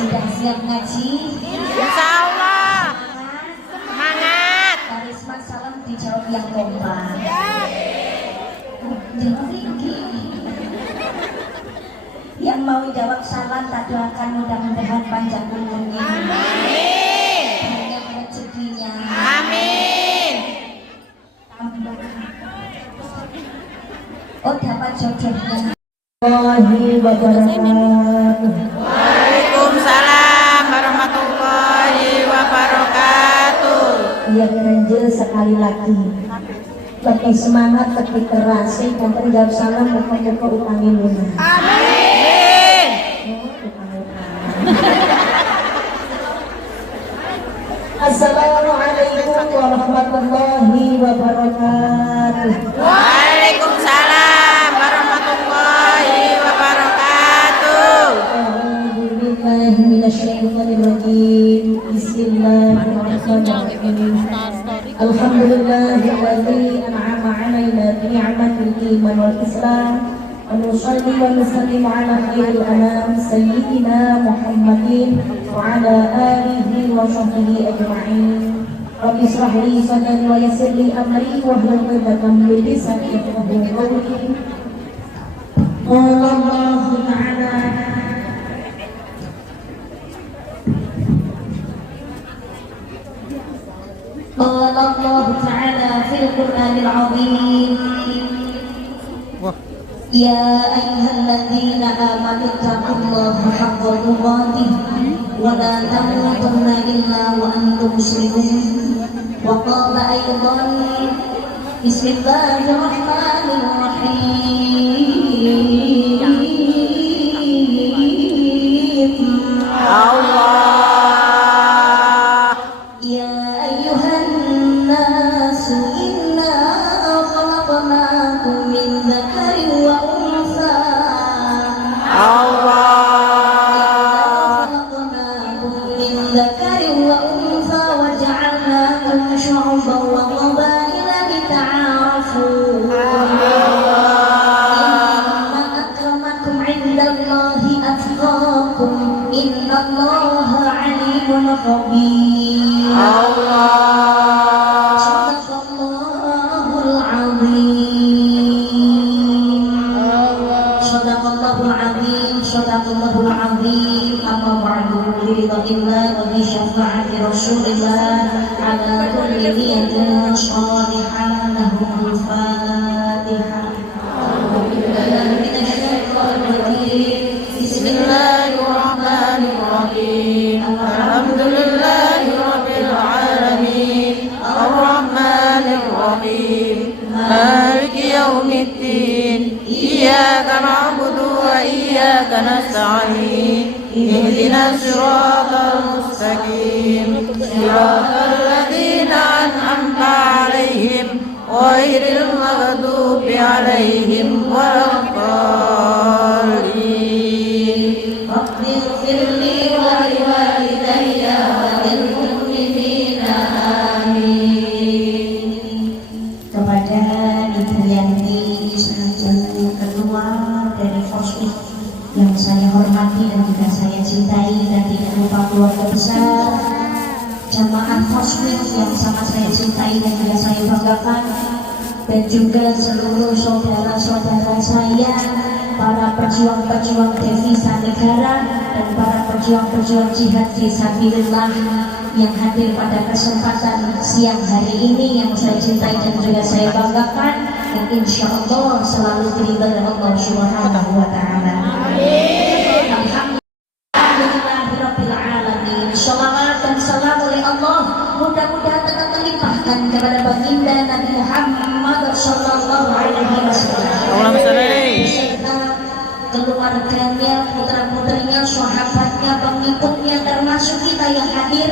Sudah siap ngaji? Insya Allah. Semangat. Karisma salam dijawab yang kompak. Jangan tinggi. Yang mau jawab salam tak doakan mudah-mudahan panjang umurnya. Amin. Banyak rezekinya. Amin. Oh dapat jodohnya. Waalaikumsalam warahmatullahi wabarakatuh. Yang renjel sekali lagi. Lebih semangat, lebih keras. Saya jawab salam, muka-muka utangin lunas. Amin. Assalamualaikum warahmatullahi wabarakatuh. Waalaikumsalam warahmatullahi wabarakatuh. A'udzubillahi minasyaitonirrajim. Bismillahirrahmanirrahim. Alhamdulillahilladzi an'ama 'alaina bi ni'matil iman wal islam. Wa nusalli wa nusallimu 'ala khairil anam sayyidina Muhammadin wa 'ala alihi wa sahbihi ajma'in. Rabbi shrah li sadri wa yassir li amri wa hlul 'uqdatam min lisani yafqahu qawli. Qala Allahu ta'ala قال الله تعالى في القرآن العظيم يا أيها الذين آمنوا اتقوا الله حق تقاته ولا تموتن إلا وأنتم مسلمون وقال أيضا بسم الله الرحمن الرحيم Allah. Sadaqallahul azim. Amma ba'du, biridhillah wa bi syafa'ati Rasulillah ala kulli niyatin shalihah lahul Fatihah. Bismillahirrahmanirrahim. Alhamdulillahirabbil alamin. Arrahmanir rahim. Maliki yaumiddin. Iyyaka na'budu wa iyyaka nasta'in. Ihdinas siratal mustaqim. Siratal ladzina an'amta 'alaihim ghairil maghdubi 'alaihim waladdallin. Rabbighfirli wa liwalidayya wa lil mu'minina amin. Kepada Ibu Yanti selaku ketua dari Fosmik yang saya hormati dan juga saya cintai, dan tidak lupa keluarga besar jamaah Fosmik yang sangat saya cintai dan juga saya banggakan, dan juga seluruh saudara-saudara saya, para pejuang-pejuang devisa negara dan para pejuang-pejuang jihad fisabilillah yang hadir pada kesempatan siang hari ini yang saya cintai dan juga saya banggakan, yang insya Allah selalu diridhai oleh Allah Subhanahu wa Ta'ala. Alhamdulillahirabbil alamin. Shalawat dan salam oleh Allah mudah-mudahan tetap terlimpahkan kepada baginda Nabi Muhammad sallallahu alaihi wasallam beserta keluarganya, putra-putrinya, sahabatnya, pengikutnya, termasuk kita yang hadir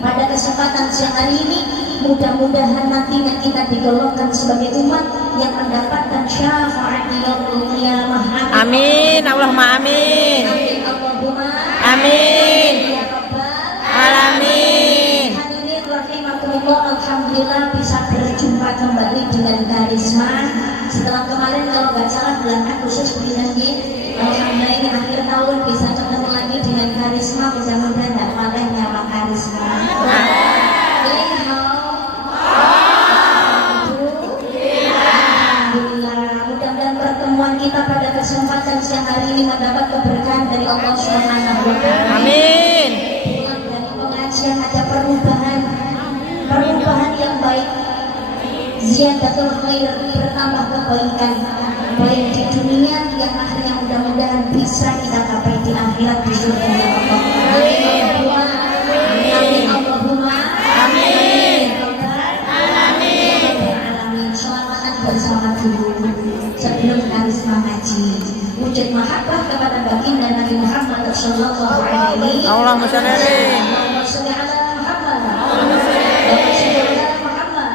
pada kesempatan siang hari ini. Mudah-mudahan nantinya kita digolongkan sebagai umat yang mendapatkan syafaat yaumul qiyamah. Amin. Allahumma amin. Amin Allahumma Amin. ya rabbal Alamin. hadirin rahimakumullah. Alhamdulillah bisa berjumpa kembali dengan Karisma setelah kemarin kalau nggak salah bulan Agustus bulan ini. Alhamdulillah ini akhir tahun bisa ketemu lagi dengan Karisma ziyadatul khair, bertambah kebaikan baik di dunia yang akhirnya mudah-mudahan bisa kita capai di akhirat di surga ya Allah. Amin Allahumma amin. Alamin. Sholawatan bersama dulu sebelum kami mengaji. Wujud mahabbah kepada baginda Nabi Muhammad sallallahu alaihi wasallam. Allahumma sholli alaihi. Allahumma sholli ala Muhammad. Allahumma sholli ala Muhammad.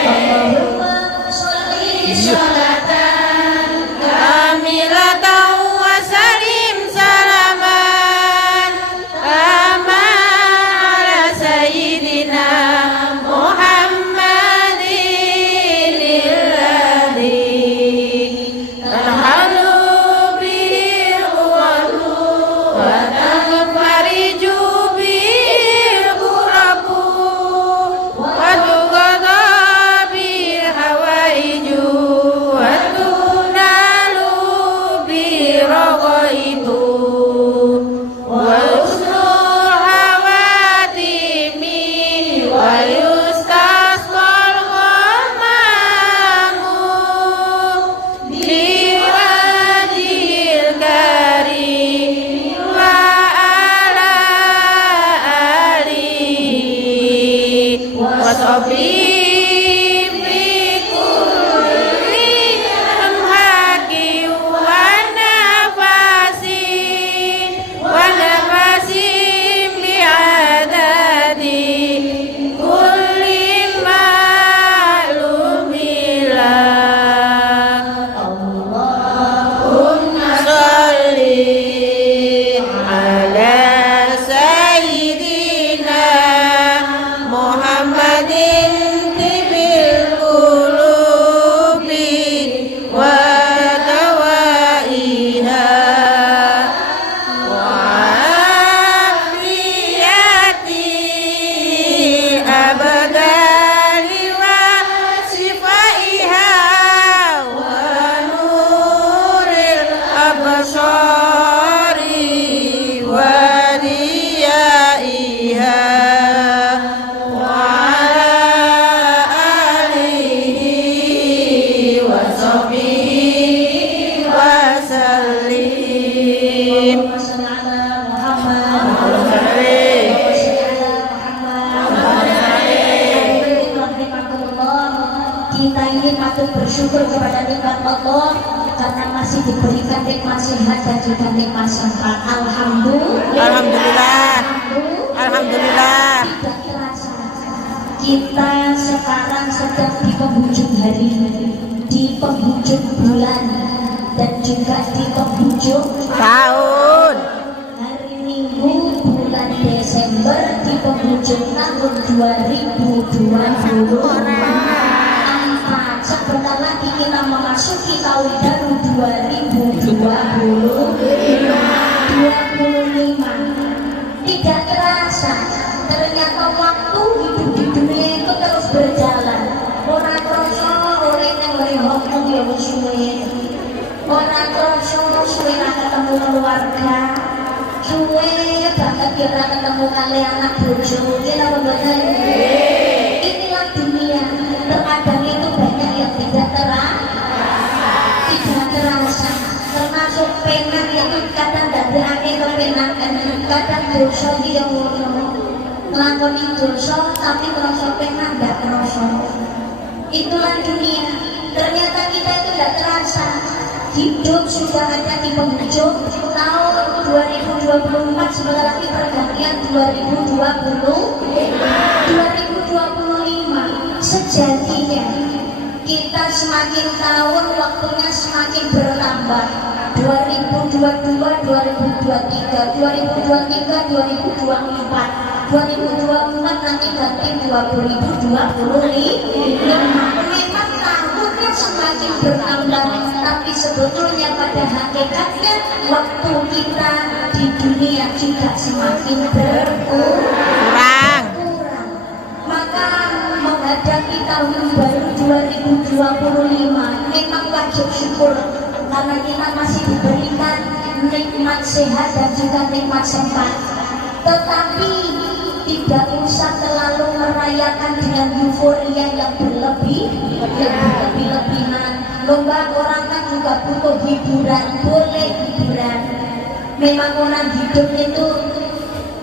Allahumma sholli sholatan Kamilatan wa salim salaman Kama ala sayyidina Muhammadin Alladhi Tarhalu bil uwalu Wa tanfariju bil kurabu Wa tugada bil hawaiju Wa tunalu bil raqaitu Wa usnul hawatimi Wa yustasqal ghamamu Biwajil karim Wa ala alihi Wa sahbihi fi kulli lamhati wa nafasi bi'adadi kulli ma'lumilah Allahumma sholli ala sayyidina Muhammadin tibil qulubi wa dawaiha wa afiyati abadali wa sifaiha wa nuril absari wa riyaiha wa alihi wa sahbihi wa sallim. Allahumma sholli ala Muhammad. Kita ini patut bersyukur kepada nikmat Allah karena masih diberikan nikmat sehat dan juga nikmat sempat. Alhamdulillah. Alhamdulillah. Tidak terasa kita sekarang sedang di penghujung hari, di penghujung bulan, dan juga di penghujung Tahun hari Minggu bulan Desember, di penghujung tahun 2020. Sebentar lagi kita memasuki tahun baru 2025. Tidak terasa, ternyata waktu hidup di dunia itu terus berjalan. Orang kroso, orang yang ngomong ya suwe. Orang kroso, suwe nak ketemu keluarga. Suwe banget ya nak ketemu kali anak bojo. Kita membedakan. Inilah dunia. Terkadang itu banyak yang tidak terasa, termasuk pengen yang kadang tidak berani kepenakan, kadang dosa yang ngelakoni dosa tapi terasa pengen tidak terasa. Itulah dunia. Ternyata kita itu tidak terasa. Hidup sudah ada di penghujung tahun 2024, sebentar lagi pergantian 2025. Sejatinya kita semakin tahun waktunya semakin bertambah. 2022, 2023, 2023, 2024, 2024 nanti ganti 2025. Memang tahunnya semakin bertambah, tapi sebetulnya pada hakikatnya waktu kita di dunia juga semakin berkurang. Maka menghadapi tahun baru 2025 memang wajib syukur karena kita masih diberikan nikmat sehat dan juga nikmat sempat. Tetapi tidak usah terlalu merayakan dengan euforia yang berlebihan. Lomba orang kan juga butuh hiburan, boleh hiburan. Memang orang hidup itu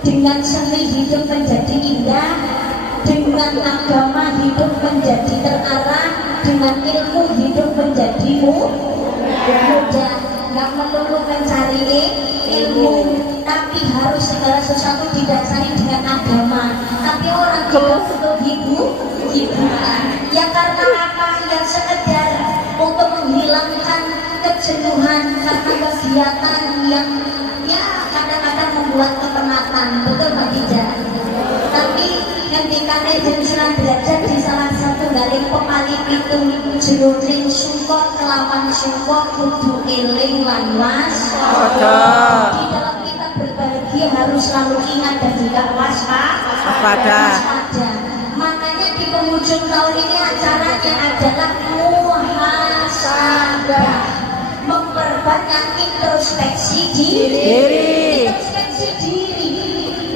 dengan seni hidup menjadi indah, dengan agama hidup menjadi terarah, dengan ilmu hidup menjadi mudah. Nggak melulu mencari ilmu, tapi harus segala sesuatu didasari dengan agama. Tapi orang juga butuh hiburan. Ya karena apa? Yang sekedar untuk menghilangkan kejenuhan karena kegiatan yang ya kadang-kadang membuat kepenatan. Betul Mbak Tidak? Tapi ketika jenengan belajar di salah satu dari pemali itu jroning sungkok kelawan sungkok kudu eling lan waspada. Di dalam kita berbahagia harus selalu ingat dan juga waspada. Makanya di penghujung tahun ini acaranya adalah muhasabah, memperbanyak introspeksi diri.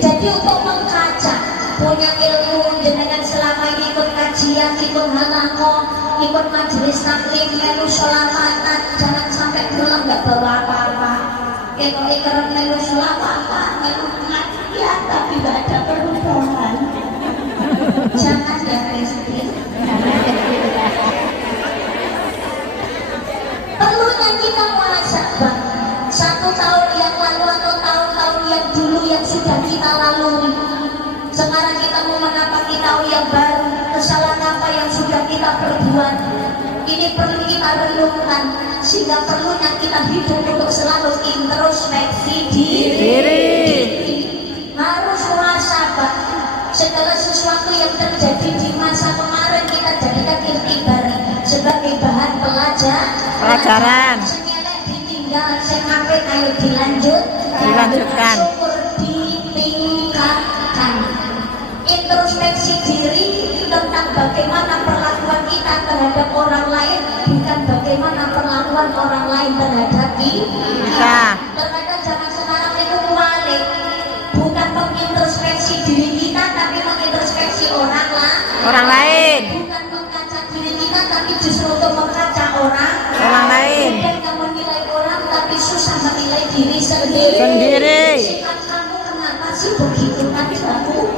Jadi untuk mengkaca punya ilmu dengan selama ini ikut kajian, ikut halaqah, ikut majelis taklim, melu sholawatan, jangan sampai pulang nggak bawa apa-apa. Kalau ikut melu sholawatan, melu pengajian tapi nggak ada perubahan. Jangan ya Presiden. Perlunya kita muhasabah. 1 tahun yang lalu atau tahun-tahun yang dulu yang sudah kita lalui. Sekarang kita mau menapaki tahun yang baru. Kesalahan apa yang sudah kita perbuat? Ini perlu kita renungkan, sehingga perlunya kita hidup untuk selalu introspeksi diri. Harus muhasabah. Segala sesuatu yang terjadi di masa kemarin kita jadikan iktibar sebagai bahan pelajaran. Senelek ditinggal, sengape ayo dilanjutkan. Syukur ditingkatkan. Introspeksi diri tentang bagaimana perlakuan kita terhadap orang lain, bukan bagaimana perlakuan orang lain terhadap kita. Terkadang zaman sekarang itu kualik, bukan mengintrospeksi diri kita tapi mengintrospeksi orang lain. Bukan mengkaca diri kita tapi justru untuk mengkaca orang lain. Bukan menilai orang tapi susah menilai diri sendiri. Sifat kamu kenapa sih begitu padaku?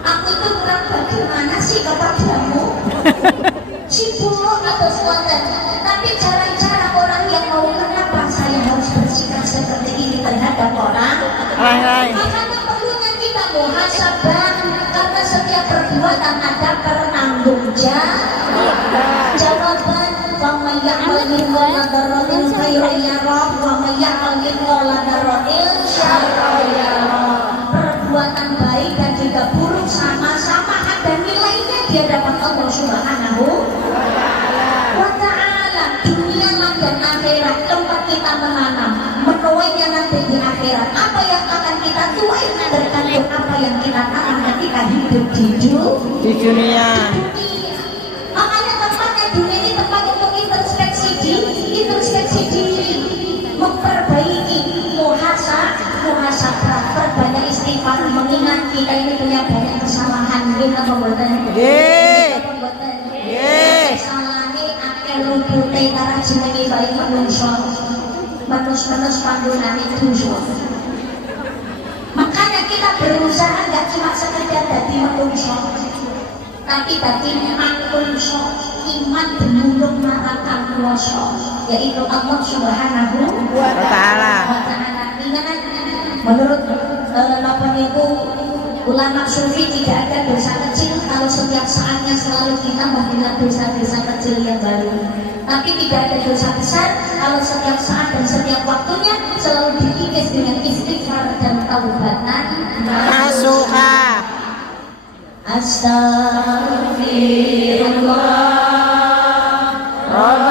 Aku itu kurang bagaimana sih kepadamu? Sibuk atau sesuatu. Tapi jarang-jarang orang yang mau kenapa saya harus bersikap seperti ini terhadap orang lain. Makanya perlunya kita muhasabah, karena setiap perbuatan ada penanggung-jawaban. Wa may ya'mal mithqala dzarratin khairan yarah wa may ya'mal mithqala dzarratin syarran yarah. Perbuatan baik dan juga buruk sama-sama ada nilainya di hadapan Allah Subhanahu wa ta'ala. Dunia dan akhirat tempat kita menanam, menuainya nanti di akhirat. Apa yang akan kita tuai tergantung apa yang kita tanam ketika hidup di dunia. Makanya tempatnya dunia ini tempat untuk introspeksi diri, memperbaiki muhasabah, perbanyak istighfar, mengingat kita ini punya banyak kesalahan. Kita pembuatan kesalahannya akan lupute karena jenenge baik manus pandunan itu. Makanya kita berusaha nggak cuma sekedar jadi manusia, tapi tadi manusia iman benulung marang kuwasa, yaitu Allah Subhanahu wa ta'ala. Menurut itu ulama sufi tidak ada dosa kecil kalau setiap saatnya selalu kita membina dosa-dosa kecil yang baru. Tapi tidak ada dosa besar kalau setiap saat dan setiap waktunya selalu dikikis dengan istighfar dan taubatan nasuha. Astagfirullah. Wow.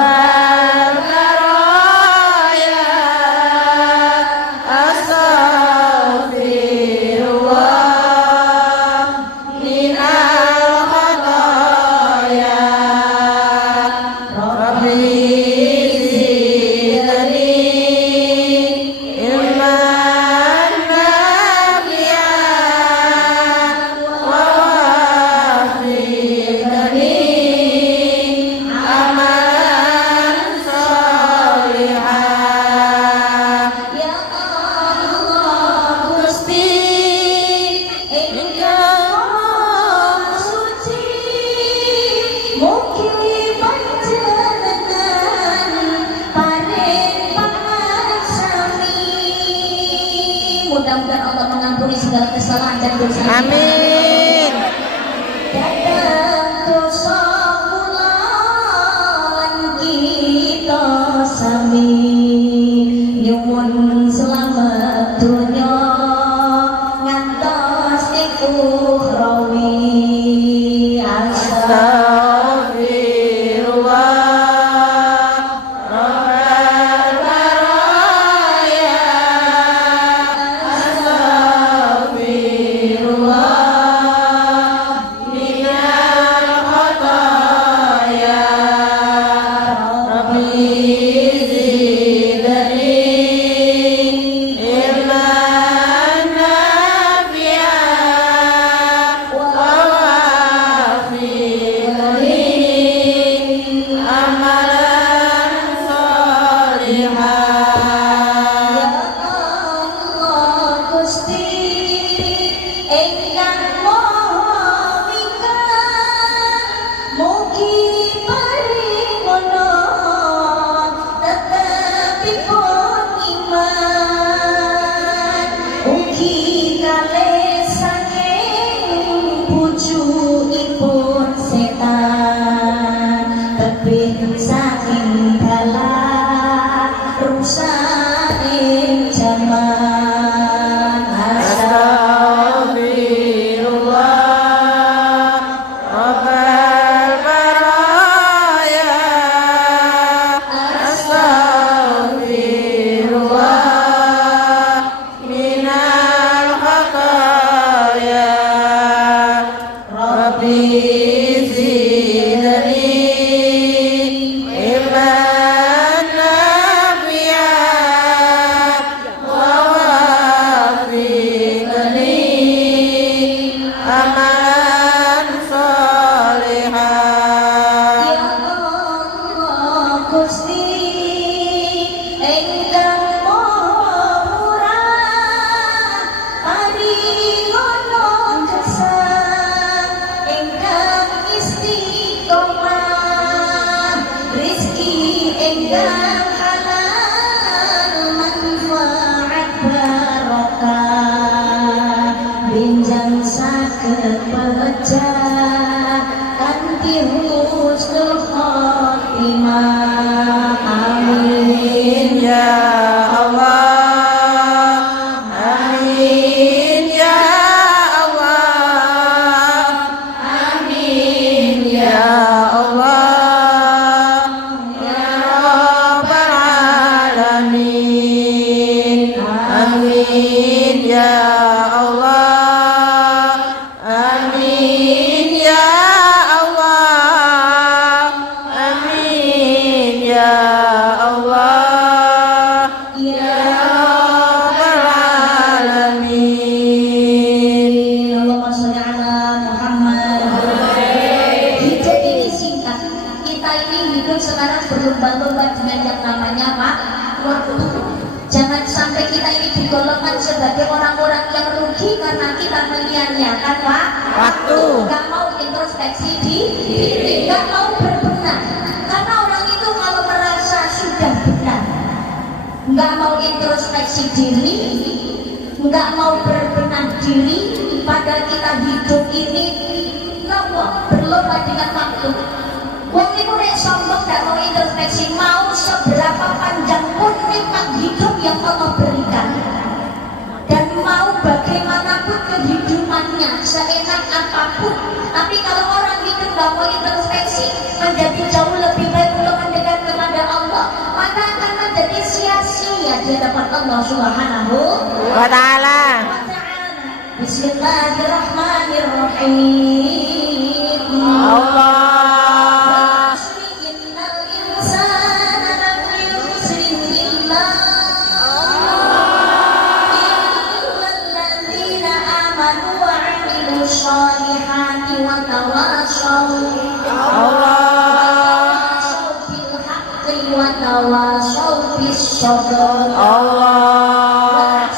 Allah mengampuni segala kesalahan dan dosa. Amin. Dadang dosa kula lan kita sami nyuwun selamat dunya ngantos iku rawi. Nggak mau berbenah diri, padahal kita hidup ini nawa berlomba dengan waktu. Wong itu nek sombong nggak mau introspeksi, mau seberapa panjang pun nikmat hidup yang Allah berikan, dan mau bagaimanapun kehidupannya seenak apapun. Tapi kalau orang itu nggak mau introspeksi, menjadi jauh lebih baik untuk mendekat kepada Allah, maka akan menjadi sia-sia di hadapan Allah Subhanahu wa ta'ala. Bismillahirrahmanirrahim. Allah. Innal insana lafi khusrin illal ladzina amanu wa 'amilus sholihati wa tawassaw bil haqqi wa tawassaw bis sabr. Allah.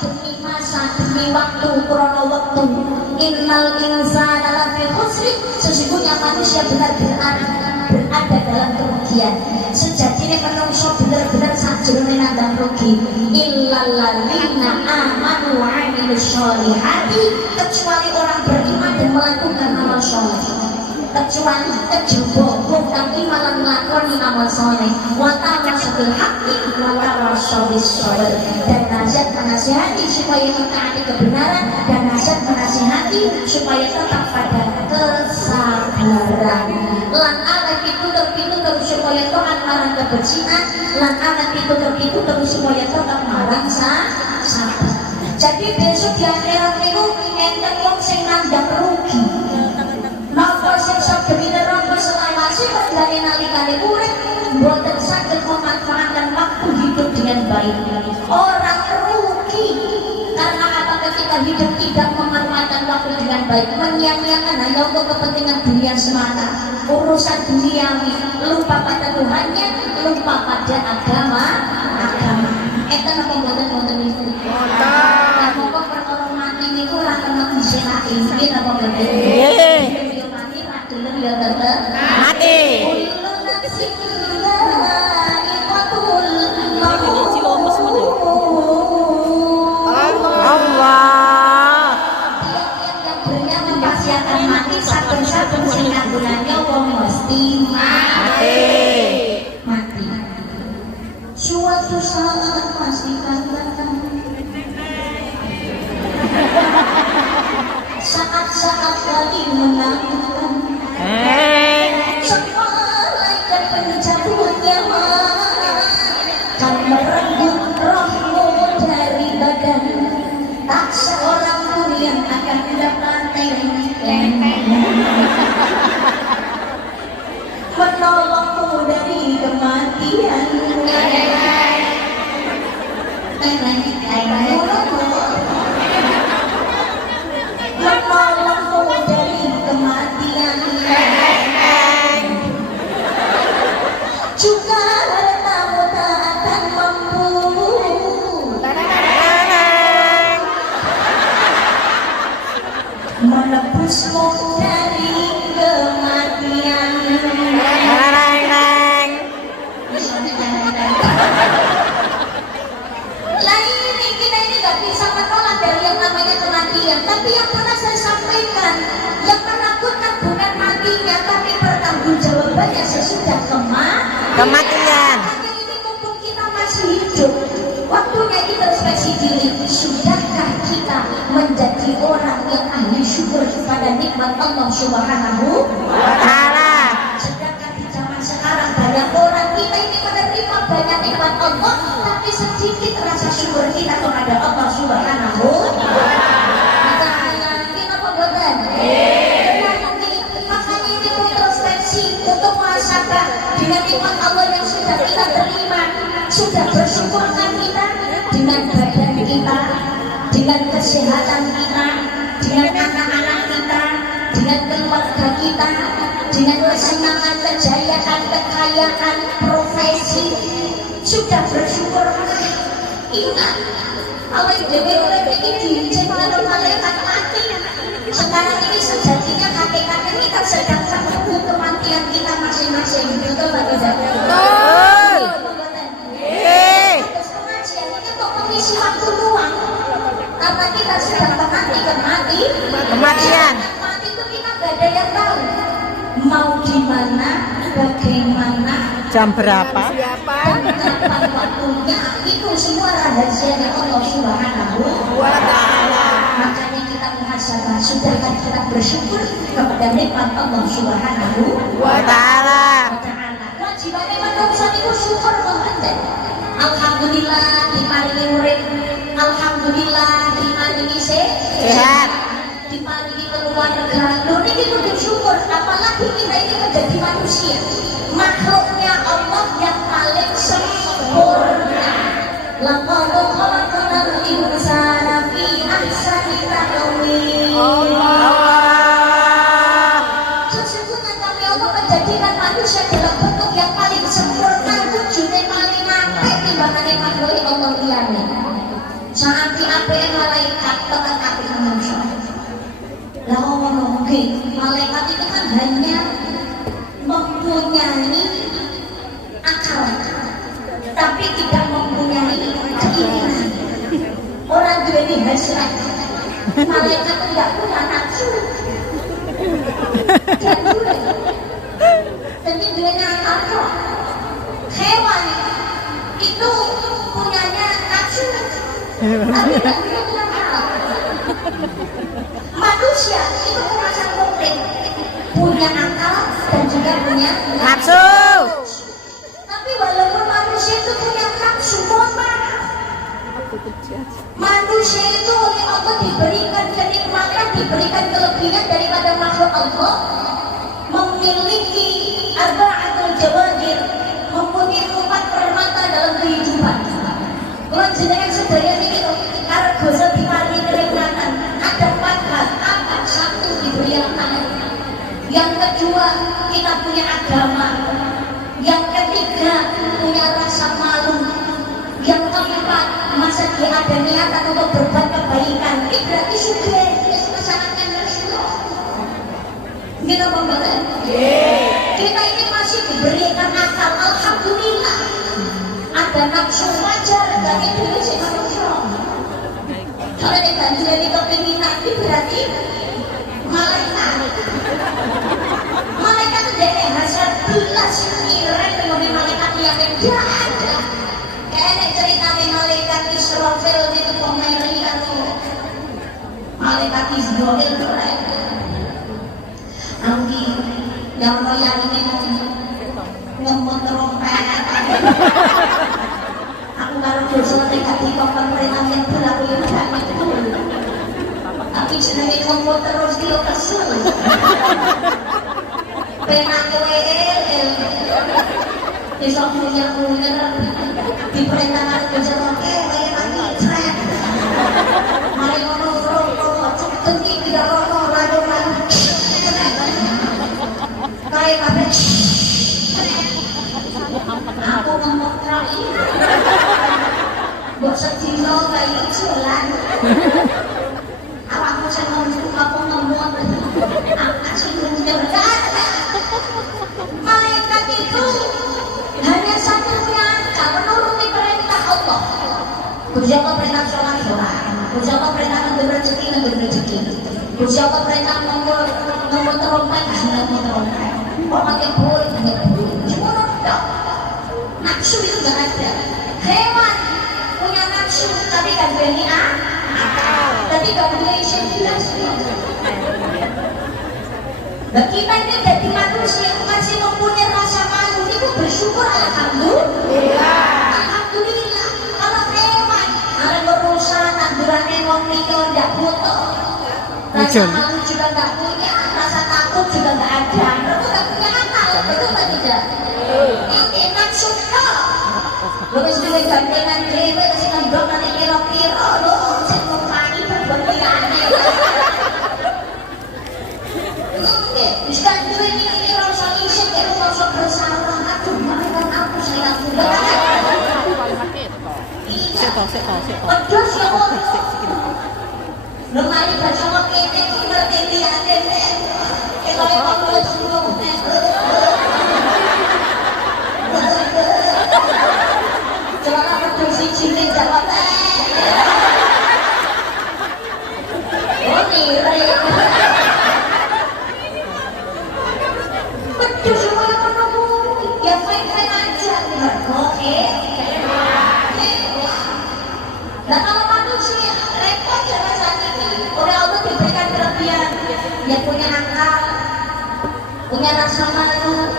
Demi masa, demi waktu, krono waktu. Innal insana lafi khusrin, sesungguhnya manusia benar-benar berada dalam kerugian. Sejatinya menungso benar-benar sajroning nandang rugi. Illal ladzina amanu wa 'amilus amilus sholihati, kecuali orang beriman dan melakukan amal soleh. Kecuali kejebok tapi malah melakoni amal soleh. Wa tawasabil haqqi wa tawasabis sabr. Dan nasihat menasihati supaya mentaati kebenaran, dan nasihat menasihati supaya tetap pada kesabaran. Lan awet pitutur supaya taat marang kebencian, lan awet pitutur supaya tetap marang sabar. Jadi besok di akhirat itu enten wong sing nandang rugi. Napa sing saged neraka selawase kok nalikane urip mboten saged memanfaatkan waktu hidup dengan baik. Orang rugi karena apa? Ketika hidup tidak memanfaatkan waktu dengan baik, menyia-nyiakan hanya untuk kepentingan dunia semata, urusan duniawi, lupa pada Tuhannya, lupa pada agama. Eta napa mboten itu? Nah, monggo perkara mati niku ora kena disenaki, nggih napa mboten? Nggih. Yo mati ra gelem ya tetep Mati. Allah. Tiap-tiap yang bernyawa pasti akan mati. Saben-saben sing nganggonane wong mesti mati. Suatu saat pasti akan datang saat-saat lagi menantikan semua malaikat pencabut nyawa kan merenggut rohmu dari badan. Tak seorang pun yang akan dapat menolongmu dari kematian. Menolongmu dari kematian. Juga hartamu tak akan mampu menebusmu dari kematian. Lain kita ini gak bisa menolak dari yang namanya kematian. Tapi yang pernah saya sampaikan, yang menakutkan bukan matinya, tapi pertanggungjawabannya sesudah Kematian. Makanya ini mumpung kita masih hidup, waktunya introspeksi diri. Sudahkah kita menjadi orang yang ahli syukur kepada nikmat Allah Subhanahu wa Ta'ala? Sedangkan di zaman sekarang banyak orang kita ini menerima banyak nikmat Allah, tapi sedikit rasa syukur kita kepada Allah Subhanahu wa Ta'ala. Kita pembodan. Makanya ini introspeksi untuk merasakan dengan nikmat Allah yang sudah kita terima, sudah bersyukurkan kita dengan badan kita, dengan kesehatan kita, dengan anak-anak kita, dengan keluarga kita, dengan kesenangan, kejayaan, kekayaan, profesi, sudah bersyukur. Ingat, Allah ini diizinkan oleh malaikat mati. Sekarang ini sejatinya hakikatnya kita sedang menunggu kematian kita masing-masing. Betul Pak Gita? Betul. Pengajian ini untuk mengisi waktu luang. Karena kita sedang menantikan Kematian. Mati itu kita gak ada yang tahu. Mau di mana, bagaimana, Jam berapa? dan kapan waktunya, itu semua rahasianya Allah Subhanahu wa Ta'ala. Makanya kita muhasabah, sudahkah kita bersyukur kepada nikmat Allah Subhanahu Wa Ta'ala. Wajibannya manusia itu syukur banget. Alhamdulillah diparingi urip, alhamdulillah diparingi Sehat. diparingi keluarga. Loh ini kudu syukur, apalagi kita ini menjadi manusia, makhluknya Allah yang paling sempurna. Laqad khalaqnal insana fi ahsani taqwim. Sesungguhnya kami Allah menjadikan manusia dalam bentuk yang paling sempurna, wujudnya paling apik timbangane makhluk Allah liyane. Saat apike malaikat tekan apik manusia. Lah ngono nggih, malaikat itu kan hanya mempunyai akal, tapi tidak mempunyai keinginan. Orang duweni hasrat, Malaikat tidak punya nafsu. Jadi dia nakal kok. Hewan itu punyanya nafsu, tapi tidak punya nakal. Manusia itu merasa komplit, punya akal dan juga punya Nafsu. Tapi walaupun manusia itu punya nafsu, mohon maaf, manusia itu oleh Allah diberikan kenikmatan, diberikan kelebihan daripada makhluk Allah, memiliki arba'atul jawahir, mempunyai 4 permata dalam kehidupan. Kalau jenengan sedaya ini karena dosa diparingi kenikmatan, ada 4 hal. Apa? 1, diberi akal. Yang kedua, kita punya agama. Yang ketiga, punya rasa malu. Yang keempat, masa dia ada niatan untuk berbuat kebaikan. Ini berarti sudah dilaksanakan Rasulullah. Kita membangun. Kita ini masih diberikan akal. Alhamdulillah. Ada nafsu wajar dan itu bisa manusia. Kalau diganti dari kepinginan itu berarti malaikat. Malaikat itu dari hasil belas kira dengan malaikat yang tidak ada. Kayak cerita malaikat Israfil itu pemeliharaan tuh. Malaikat Israfil tuh. Nanti yang royal ini ngomong terompet. Aku baru dosa negatif pemerintah yang berlaku yang banyak itu. Tapi jenenge ngomong terus dia kesel. Penak el besok punya diperintahkan dosa oke kayak mati tren. Mari ngono rokok cepet iki tidak rokok lado kayak kabeh. Aku ngomong terakhir buat sedino kayak jalan awakmu saya ngomong aku ngomong asing punya berkata malaikat itu hanya satu nyangka menuruti perintah Allah. Gusti Allah perintah sholat sholat, Gusti Allah perintah ngambil rezeki ngambil rezeki, Gusti Allah perintah ngomong terompet ngomong terompet, pokoknya boleh cuma nonton. Nafsu itu gak ada. Hewan punya nafsu tapi kan punya akal, tapi gak punya inspirasi. Nah, kita ini jadi manusia masih mempunyai rasa malu, itu bersyukur alhamdulillah. Alhamdulillah. Kalau hewan ada berusaha tandurannya wong mikir tidak butuh, rasa malu juga gak punya, rasa takut juga gak ada, itu gak punya akal, betul tak tidak? Enak suka terus juga gantengan dewe kasih ngendok nanti kira-kira loh saya mau pani berbuat aneh bisa duwe ini rasa isik kayak rasa bersalah aduh mereka aku sayang juga pedas ya Allah lemari bersama kene ngerti liatin kalau yang mau semua celana produksi cilik jawab oh nire betul semua yang menunggu ya fine-fine aja oke nah kalau manusia repot ya saat ini oleh Allah diberikan kelebihan yang punya akal, punya rasa malu,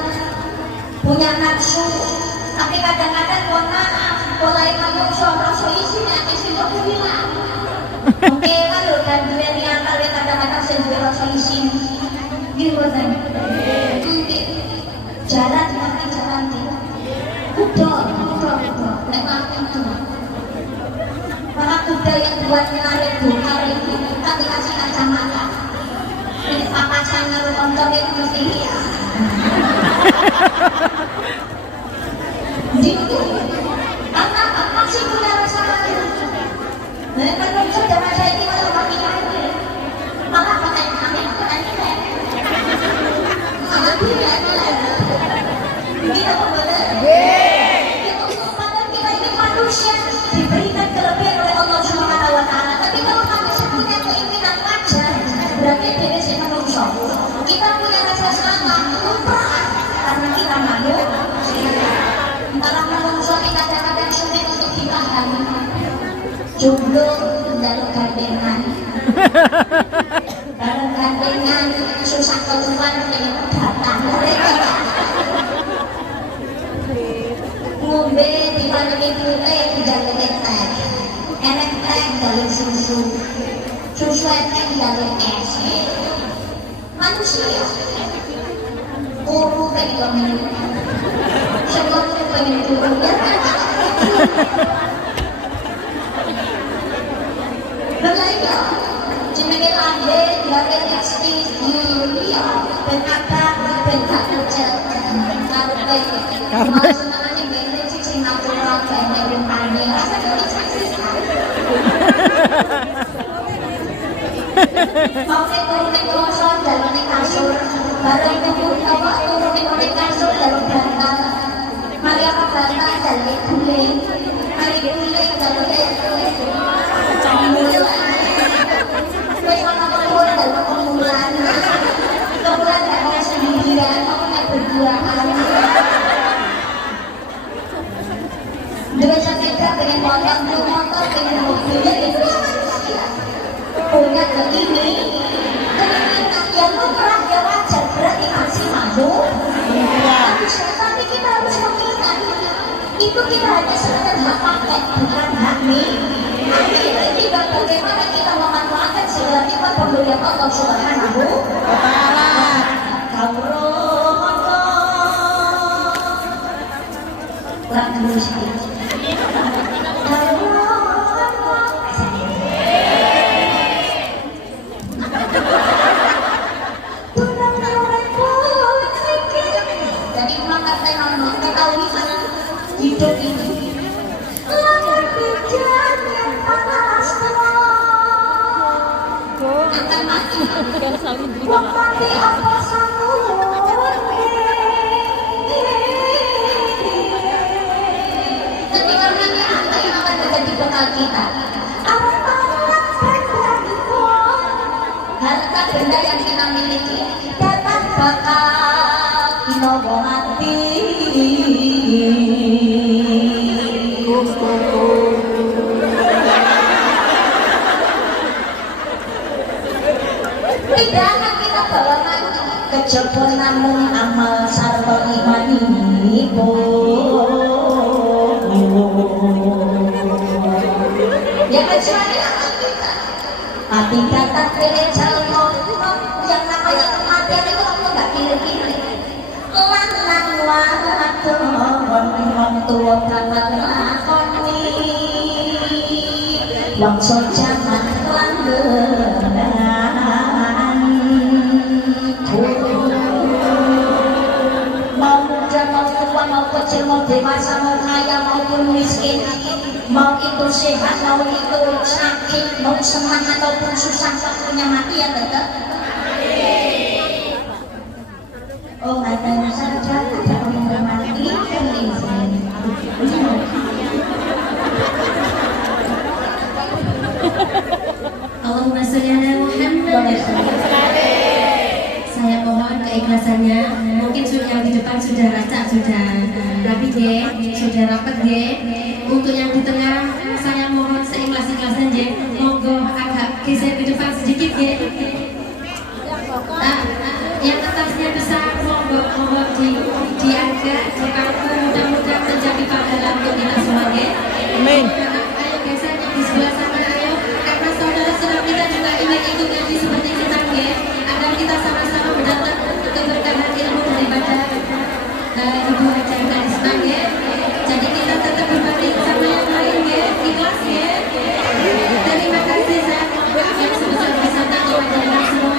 punya nafsu. Tapi kadang-kadang mohon maaf, mulai manusia rasa isinya mesti kok bilang. Oke kan lho dan duwe akal kadang-kadang sing duwe rasa isi. Gimana? Jalan tapi jalan tidak. Kuda. Nek itu. Para kuda yang buat menarik bongkar itu kita dikasih kacamata. Ini papasan karo kontor itu mesti iya. Gitu. Karena masih punya rasa malu. Nah, manusia zaman saya ini malah makin lagi. Malah pakai kami bukan ini. Malah dia ini apa benar? Padahal kita ini manusia diberikan kelebihan oleh Allah Subhanahu Wa Taala. Tapi kalau manusia punya keinginan Kita punya rasa sama, karena kita manusia. Kalau manusia kita kadang-kadang sulit untuk dipahami. Jomblo dalam gandengan, dalam gandengan susah keluar dengan datang. Ngombe diparingi putih dijaluk teh, enek teh dalam susu, susu enek dalam es. Manusia, kuru pengen minum, sekolah pengen turun. Belaya, jenenge lambe, gawe esti, iya, ben akak, ben gak kecil, karepe, mau senengane ngene sing Singapura, bene rumpane, rasa mau turun ning kosan, dalem ning kasur, bareng tuku apa turun ning kasur, dalem bantal, mari apa bantal, dalem guling, mari guling, dalem wes ana kumpul dalam kumpulan kumpulan gak mau sendirian mau naik berduaan dengan sepeda dengan motor dengan mobil itu punya begini keinginan yang lumrah ya wajar berarti masih tapi kita harus mengingat itu kita hanya sekedar hak pakai bukan hak tinggal bagaimana kita memanfaatkan segala nikmat pemberian Allah Subhanahu wa Ta'ala. Kurang dulu sedikit. Jadi maka saya ketahui hidup ini. Akan mati. Mati apa ketika nanti apa yang akan menjadi bekal kita? Harta benda yang kita miliki datang bakal dinowo mati. Tidak akan kita bawa mati kejaba namun amal sarta iman ini ya kecuali amal kita mati datang pilih jalmo yang namanya kematian itu aku gak pilih-pilih lanang wadon wong tua banget lakoni wangsa jaman langgeran mau muda mau tua mau kecil mau dewasa mau kaya maupun miskin mau itu sehat mau itu sakit mau senang ataupun susah waktunya mati ya tetap oh katanya saja ada orang mati Allahumma sholli ala Muhammad. Saya mohon keikhlasannya. Mungkin yang di depan sudah racak, sudah rapi sudah rapat Untuk yang di tengah saya mohon seikhlas-ikhlasnya monggo agak geser ke depan sedikit yang atasnya bisa monggo diangkat dipaku mudah-mudahan menjadi pahala untuk kita semua Amin. Ayo geser di sebelah sana ayo karena saudara-saudara kita juga ingin ikut ngaji seperti kita agar kita sama-sama mendapat keberkahan ilmu daripada Ibu Haja yang tadi senang jadi kita tetap berbakti sama yang lain ikhlas terima kasih saya mohon maaf yang sebesar-besarnya kepada semua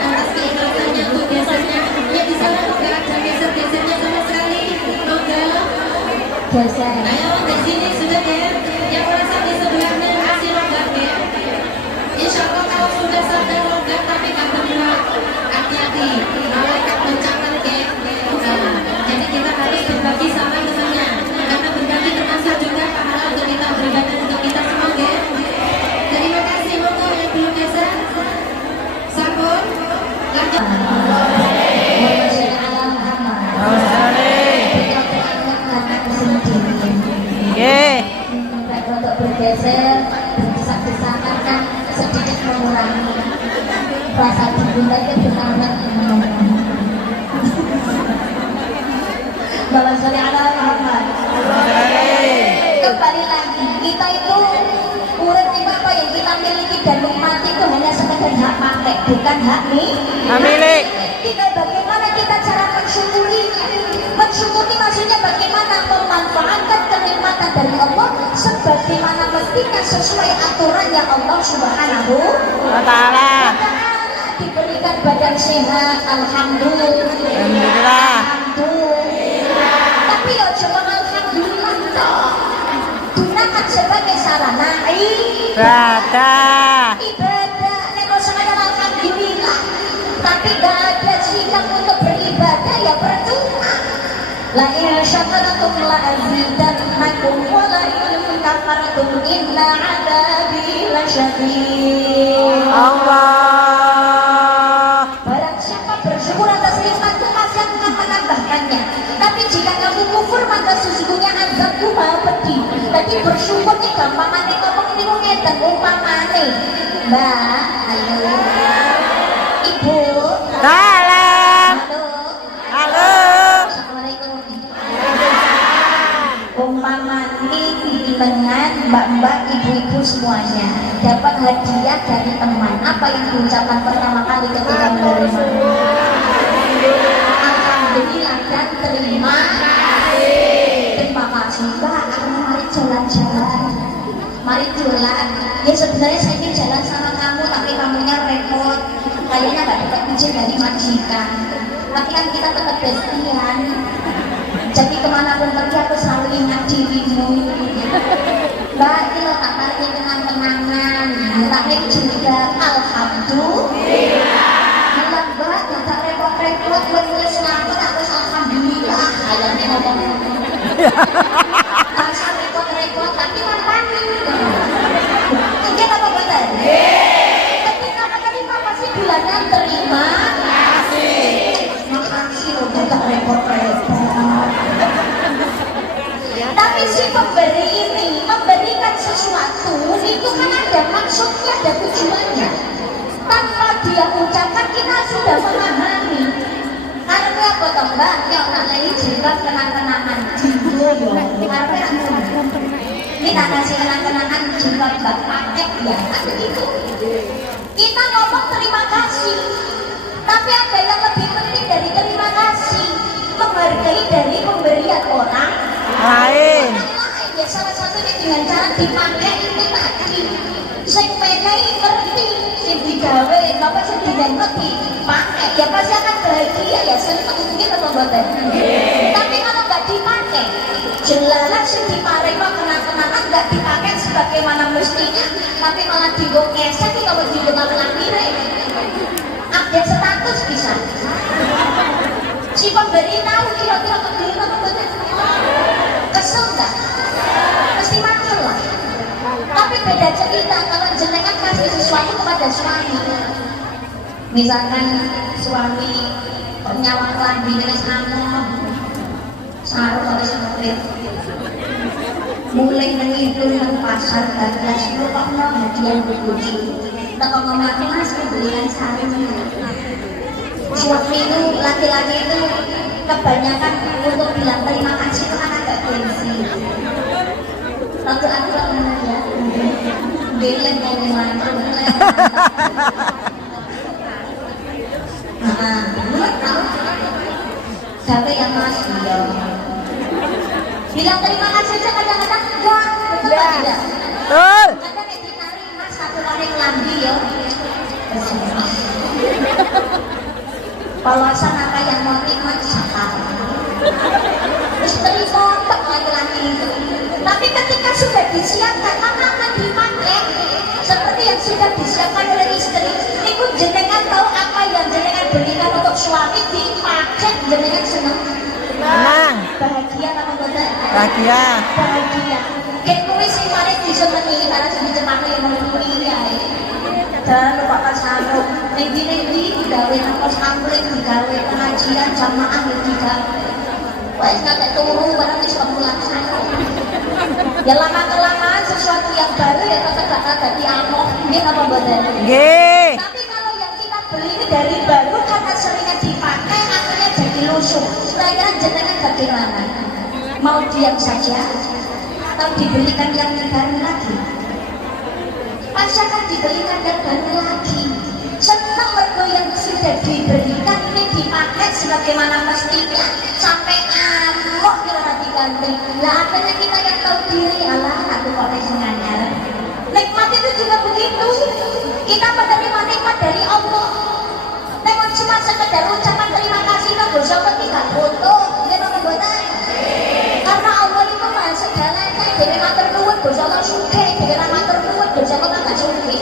atas keikhlasannya untuk gesernya ya di sana nggak ada geser-gesernya sama sekali geser ayo di sini sudah yang merasa di sebelahnya masih longgar insya Allah kalau sudah sadar longgar tapi nggak bergerak hati-hati malaikat mencatat jadi kita harus berbagi sama temannya karena berbagi termasuk juga pahala untuk kita beribadah untuk kita semua terima kasih monggo yang belum geser sabun lanjut Muhammad. Allahumma sholli ala Muhammad. Nggih. Untuk bergeser, berdesak-desakan kan sedikit mengurangi rasa dibunda kebenaran. Allahumma sholli ala Muhammad. Kembali lagi, kita itu urip itu apa yang kita miliki dan nikmati itu hanya sekedar hak pakai, bukan hak milik. Kita bagaimana kita cara mensyukuri? Mensyukuri maksudnya bagaimana memanfaatkan kenikmatan dari Allah sebagaimana mestinya sesuai aturan yang Allah Subhanahu wa ta'ala. Diberikan badan sehat, alhamdulillah. Alhamdulillah. Tapi ya cuma alhamdulillah toh. Gunakan sebagai sarana Ibadah. Nek sengaja alhamdulillah. Tapi gak ada sikap untuk beribadah ya percuma. La in syakartum la azidannakum wa la in kafartum inna adabi lasyadid. Allah. Barang siapa bersyukur atas nikmatku pasti akan menambahkannya. Tapi jika kamu kufur maka sesungguhnya azabku maha pedih. Jadi bersyukur nih gampangane ngomong ini kok ngeten umpamane. Mbak, ayo. Ibu. Salam. Halo. Halo. Assalamualaikum. Umpamane dengan mbak-mbak, ibu-ibu semuanya dapat hadiah dari teman. Apa yang diucapkan pertama kali ketika menerima? Alhamdulillah dan terima kasih. Terima kasih Pak. Mari jalan-jalan. Mari jalan. Ya sebenarnya saya ingin jalan sama kamu tapi kamunya repot. Kayaknya nggak dapat izin dari majikan. Tapi kan kita tetap bestian. Jadi kemanapun pergi aku selalu ingat dirimu. Mbak, ini lo tak tarik kenang-kenangan. Tapi juga alhamdulillah. Mbak, gak repot-repot. Gue selamat aku alhamdulillah. Kayaknya ngomong. Masa repot-repot tapi ngapain? Mungkin apa betul? Ketika menerima pasti bilangnya terima kasih. Makasih loh, gak repot-repot. Tapi si pemberi ini memberikan sesuatu itu kan ada maksudnya, ada tujuannya. Tanpa dia ucapkan kita sudah memahami. Karena apa toh Mbak? Ya nak lagi jilbab kenang-kenangan jiwa ya. Karena kita kasih kenang-kenangan jilbab Mbak pakai ya kan begitu. Kita ngomong terima kasih. Tapi ada yang lebih penting dari terima kasih, menghargai dari pemberian orang Lain. ya salah satunya dengan cara dipakai itu tadi. Sing menehi ngerti, sing digawe, apa sing dingerti pakai ya pasti akan bahagia ya seneng gitu apa mboten. Tapi kalau nggak dipakai, jelas sing diparekno kenang-kenangan nggak dipakai sebagaimana mestinya, tapi malah digo kesek kalau digo akhire. Update status bisa. Si pemberi tahu kira-kira pemberi apa mboten. Kesel nggak? Mesti mantul lah. Tapi beda cerita kalau jenengan kasih sesuatu kepada suami. Misalkan suami nyawang lambi nulis anu sarung atau semprot. Mulai mengitung nang pasar bagas lu kok mau hadiah bojo. Teko ngomong Mas belikan sarung. Suami itu laki-laki itu kebanyakan untuk bilang terima kasih itu kan agak gengsi. Tapi aku ya belen ngomong sampai yang Mas bilang terima kasih aja kadang-kadang enggak, betul tidak? Betul. Kadang yang ditarik Mas satu kali lambi ya. Wawasan apa yang mau nikmat siapa? Terus terima laki-laki itu. Tapi ketika sudah disiapkan maka akan dipakai seperti yang sudah disiapkan oleh istri. Ikut jenengan tahu apa yang jenengan berikan untuk suami dipakai jenengan senang. Senang. Bahagia apa betul? Bahagia. Bahagia. Kayak kuwi sing mari disenengi karena sing dicepake yang mau kuliah. Jangan lupa sarung. Nendi digawe kos amling, digawe pengajian jamaah digawe. Wes nggak turu barang wis pemulasan. Ya lama-kelamaan sesuatu yang baru ya tetap jadi amok. Ini apa badan? Nggih. Tapi kalau yang kita beli ini dari baru karena seringnya dipakai akhirnya jadi lusuh. Saya jenengan bagaimana? Mau diam saja atau dibelikan yang baru lagi? Masa kan dibelikan yang baru lagi? Senang mergo yang sudah diberikan ini dipakai sebagaimana mestinya sampai amok kira diganti. Nah akhirnya kita yang tahu diri Allah aku kok sengaja. Nikmat itu juga begitu. Kita menerima nikmat dari Allah. Memang cuma sekedar ucapan terima kasih kan dosa tidak foto, dia membuatnya. Karena Allah itu maha segalanya. Jadi matur nuwun dosa Allah suke, jadi matur nuwun dosa Allah nggak suke.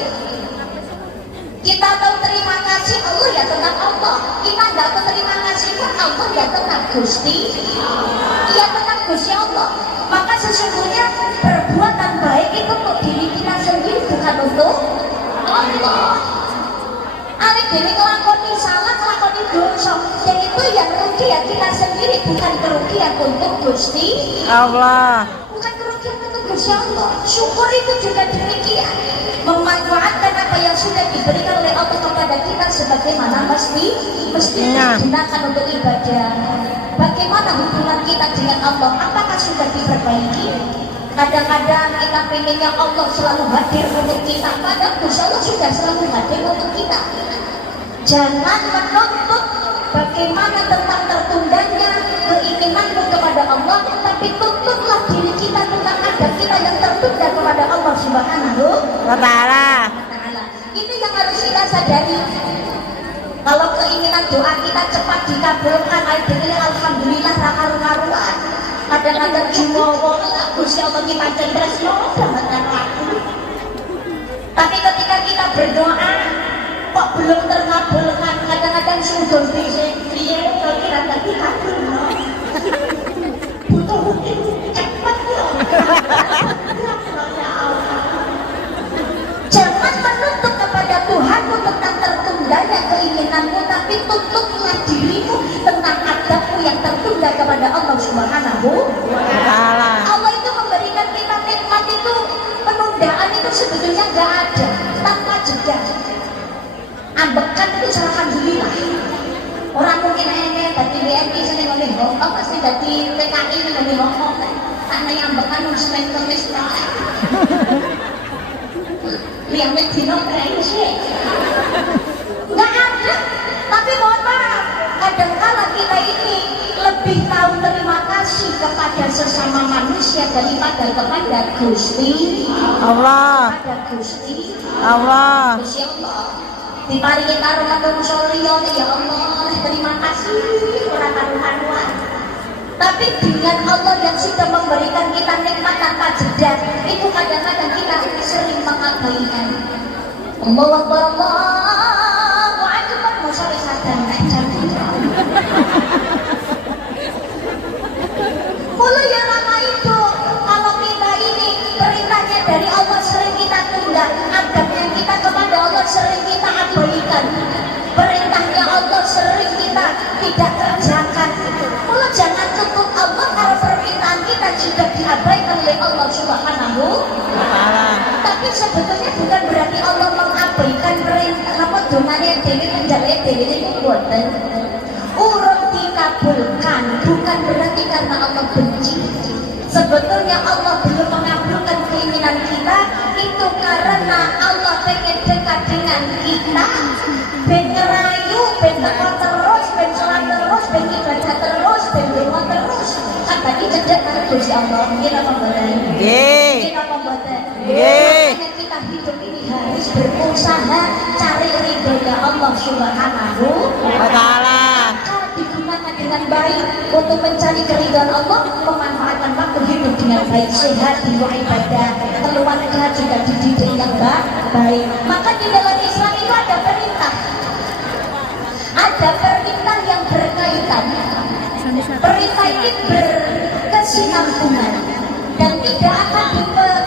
Kita tahu terima kasih Allah ya tetap Allah. Kita nggak tahu terima kasih pun Allah ya tetap Gusti. Iya tetap Gusti Allah. Maka sesungguhnya perbuatan baik itu untuk diri kita sendiri bukan untuk Allah. Alih diri ngelakoni salah, ngelakoni dosa, yang itu yang rugi ya kita sendiri, bukan kerugian untuk Gusti Allah. Bukan kerugian untuk Gusti Allah. Syukur itu juga demikian, memanfaatkan apa yang sudah diberikan oleh Allah kepada kita sebagaimana mestinya digunakan untuk ibadah. Bagaimana hubungan kita dengan Allah? Apakah sudah diperbaiki? Kadang-kadang kita pengennya Allah selalu hadir untuk kita, padahal Gusti Allah sudah selalu hadir untuk kita. Jangan menuntut bagaimana tentang tertundanya keinginanmu kepada Allah, tapi tuntutlah diri kita tentang adab kita yang tertunda kepada Allah Subhanahu Wa Ta'ala. Ini yang harus kita sadari. Kalau keinginan doa kita cepat dikabulkan, alhamdulillah rakaru-karuan. Kadang-kadang jumowo Gusti Allah kita tresno banget karo aku. Tapi ketika kita berdoa kok belum terkabulkan, kadang-kadang sungguh piye kok kira dikabul. Butuh mungkin cepat ya. Jangan menuntut kepada Tuhanmu tentang tertundanya keinginanmu, tapi tuntutlah dirimu tentang adabmu yang tertunda kepada Allah Subhanahu wa Ta'ala. Allah itu memberikan kita nikmat itu, penundaan itu sebetulnya nggak ada, tanpa jeda. Ambekan itu alhamdulillah. Orang mungkin tadi WNI sini ngomong Hongkong, pasti tadi PKI ngomong Hongkong. Karena yang ambekan Muslim Kemis lihat Medina keren sih. Nggak ada. Tapi mohon maaf, kadang-kala kita ini lebih tahu terima kasih kepada sesama manusia daripada kepada Gusti Allah. Kepada Gusti Allah. Gusti Allah. Diparingi karunia musolio ya Allah, terima kasih orang karuan. Tapi dengan Allah yang sudah memberikan kita nikmat tanpa jeda, itu kadang-kadang kita sering mengabaikan. Allahu Akbar, Allahu Akbar, musole sadar nek mulai ya lama itu, kalau kita ini perintahnya dari Allah sering kita tunda, adabnya kita kepada Allah sering kita abaikan, perintahnya Allah sering kita tidak kerjakan. Mulai jangan cukup Allah kalau permintaan kita juga diabaikan oleh Allah Subhanahu wa Ta'ala. Tapi sebetulnya bukan berarti Allah mengabaikan perintah apa dongannya dewi menjalai dewi itu boten. Urut dikabulkan bukan berarti karena Allah benci. Sebetulnya Allah belum mengabulkan keinginan kita itu karena Allah pengen dekat dengan kita, ben ngerayu, ben teko terus, ben sholat terus, ben ibadah terus, ben doa terus. Kan tadi cedek karo Gusti Allah, nggih apa mboten? Nggih. Nggih apa mboten? Nggih. Kita hidup ini harus berusaha cari ridhonya Allah Subhanahu Wa Ta'ala. Kalau digunakan dengan baik untuk mencari keridhaan Allah, memanfaatkan waktu hidup dengan baik, sehat, jiwa ibadah, keluarga juga dididik yang baik. Maka di dalam Islam itu ada perintah yang berkaitan. Perintah ini berkesinambungan dan tidak akan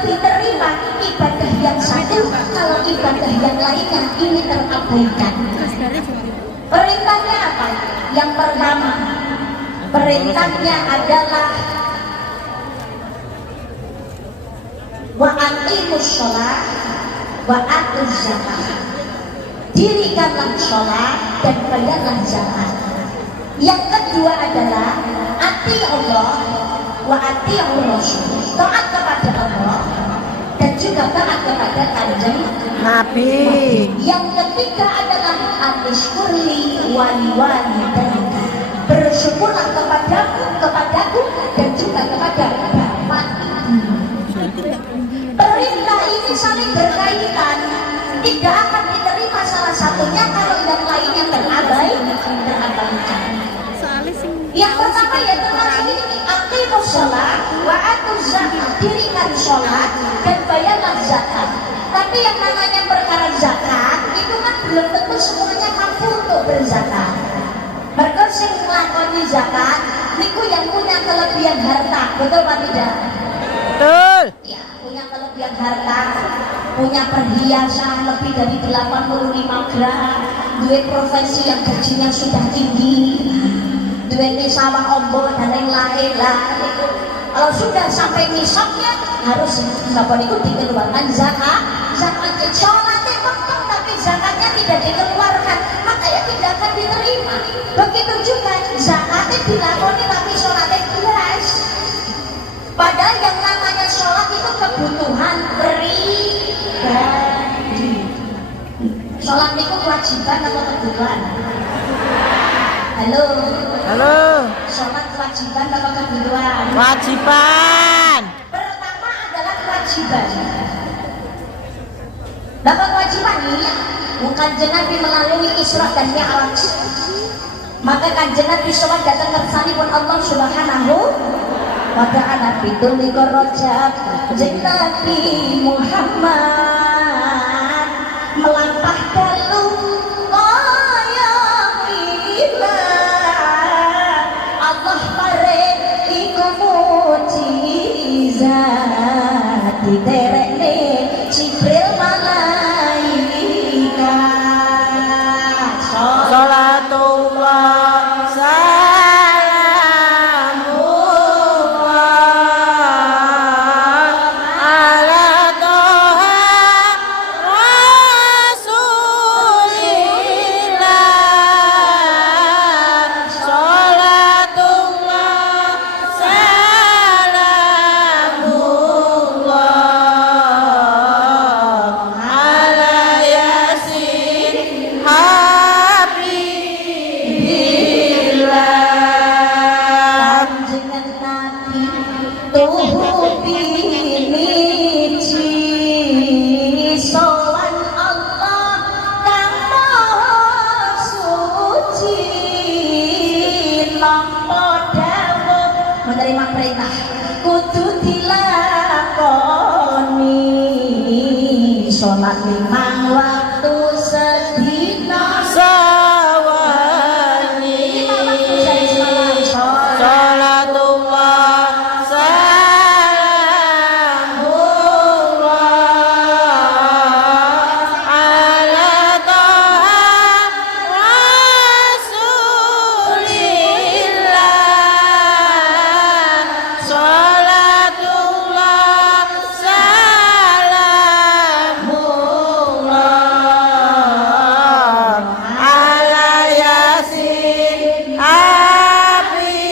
diterima ibadah yang satu, kalau ibadah yang lainnya ini terabaikan. Perintahnya apa? Yang pertama, perintahnya adalah wa aqimus sholat wa atuz zakat. Dirikanlah sholat dan bayarlah zakat. Yang kedua adalah ati Allah wa ati Rasul, taat kepada Allah dan juga taat kepada kanjeng Nabi. Yang ketiga adalah anishkurli wali dan bersyukurlah kepadaku dan juga kepada bapak. Perintah ini saling berkaitan, tidak akan diterima salah satunya kalau yang lainnya terabaikan. Yang pertama yaitu tadi aqimus sholat wa atuz zakat, dirikan sholat dan bayarlah zakat. Tapi yang namanya perkara zakat itu kan belum tentu semuanya mampu untuk berzakat. Mereka sing nglakoni zakat niku yang punya kelebihan harta, betul apa tidak? Betul. Ya, punya kelebihan harta, punya perhiasan lebih dari 85 gram, duit profesi yang gajinya sudah tinggi, duitnya sawah ombo dan lain-lain lah. Kalau sudah sampai nisabnya harus nggak itu dikeluarkan zakat. Zakatnya sholatnya potong tapi zakatnya tidak dikeluarkan, makanya tidak akan diterima. Begitu juga zakatnya dilakoni tapi sholatnya jelas. Padahal yang namanya sholat itu kebutuhan pribadi. Sholat itu kewajiban atau kebutuhan? Halo. Halo. Sholat kewajiban atau kebutuhan? Kewajiban. Pertama adalah kewajiban. Dapat kewajiban ini bukan Nabi melalui Isra dan Mi'raj. Maka kanjeng Nabi sholat datang kersanipun Allah Subhanahu wa ta'ala bidul liqarajab. Kanjeng Nabi Muhammad melampah dalu kaya ilah Allah paring iku mujizat diterekne Jibril malaikat. Salatullah salamullah ala Toha Rasulillah. Salatullah salamullah ala Yasin Habibillah. Panjenengan Nabi tuhu piniji sowan Allah kang maha suci nampa dawuh menerima perintah kudu dilakoni sholat 5 waktu sedina. Sawali Salatullah salamullah ala Toha Rasulillah. Salatullah salamullah ala Yasin Habibillah.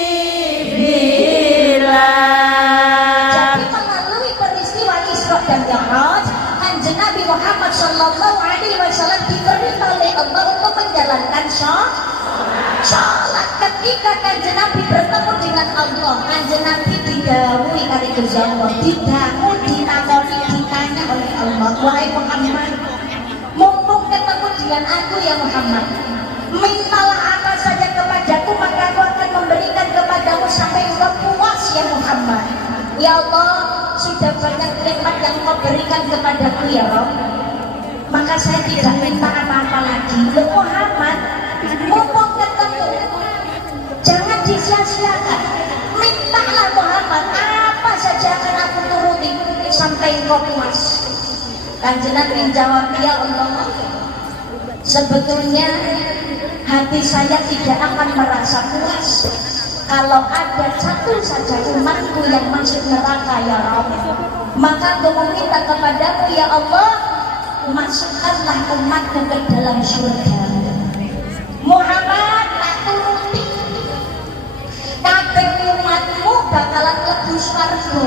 Jadi melalui peristiwa Isra dan Mi'raj, Kanjeng Nabi Muhammad Sallallahu Alaihi Wasallam diperintah oleh Allah untuk menjalankan sholat. Ketika Kanjeng Nabi bertemu dengan Allah, Kanjeng Nabi didhawuhi kali Gusti Allah, didangu, ditakoni, ditanya oleh Allah, wahai Muhammad, mumpung ketemu dengan aku ya Muhammad, mintalah apa saja kepadaku maka aku akan memberikan kepadamu sampai engkau puas ya Muhammad. Ya Allah, sudah banyak nikmat yang kau berikan kepadaku ya Rabb, maka saya tidak minta apa-apa lagi. Loh Muhammad, mumpung ketemu, jangan disia-siakan. Mintalah Muhammad, apa saja akan aku turuti sampai engkau puas. Kanjeng Nabi jawab, ya Allah, sebetulnya hati saya tidak akan merasa puas kalau ada satu saja umatku yang masuk neraka ya Rabb. Maka aku meminta kepadamu ya Allah, masukkanlah umatku ke dalam surga. Muhammad tak turuti, kabeh umatmu bakalan lebu swarga